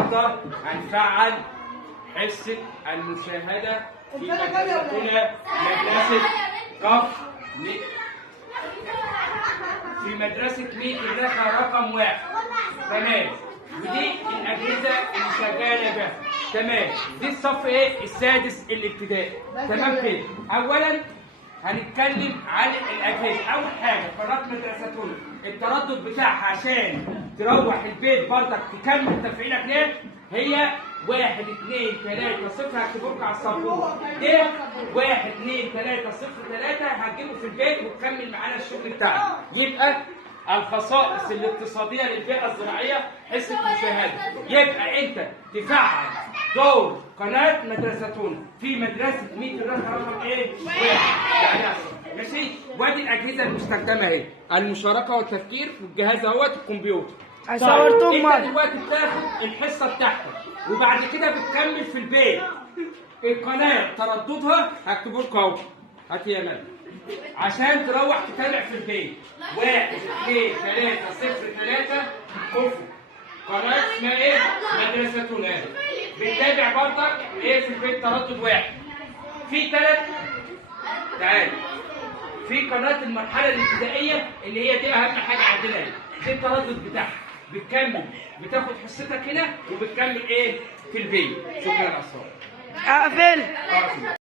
النهارده هنفعل حصة المشاهدة في مدرستنا مدرسة كفر في مدرسة ميت الرخا رقم 1. تمام. ودي الأجهزة اللي شغالة بها. تمام. دي الصف ايه؟ السادس الابتدائي. تمام كده. أولاً هنتكلم عن الأجهزة. أول حاجة قناة مدرستنا التردد بتاعها عشان تروح البيت برضك تكمل تفعيلك ليه؟ هي 1 2 3 0. هكتبه لكم على السبورة. ده 1 2 3 0 3 هتجيبه في البيت وتكمل معانا الشغل بتاعك. يبقى الخصائص الاقتصادية للبيئة الزراعية حصة مشاهدة. يبقى أنت تفعل دور قناة مدرستنا في مدرسة ميت الرخا رقم ايه؟ 1. يعني ماشي؟ وادي الأجهزة المستخدمة اهي. المشاركة والتفكير في الجهاز اهوت الكمبيوتر. صورتهم انت دلوقتي بتاخد الحصة بتاعتك وبعد كده بتكمل في البيت. القناة ترددها هكتبه لكم اهو. هات يا مال. عشان تروح تتابع في البيت 1 2 3 0 3 كفر. قناة اسمها ايه؟ مدرستنا. بتتابع برضك ايه في البيت تردد 1. في 3 تعالى في قناة المرحلة الابتدائية اللي هي دي أهم حاجة عندنا. دي التردد بتاعها. بتكمل بتاخد حصتك هنا وبتكمل ايه؟ في البيت. شكرا يا أسرار. اقفل.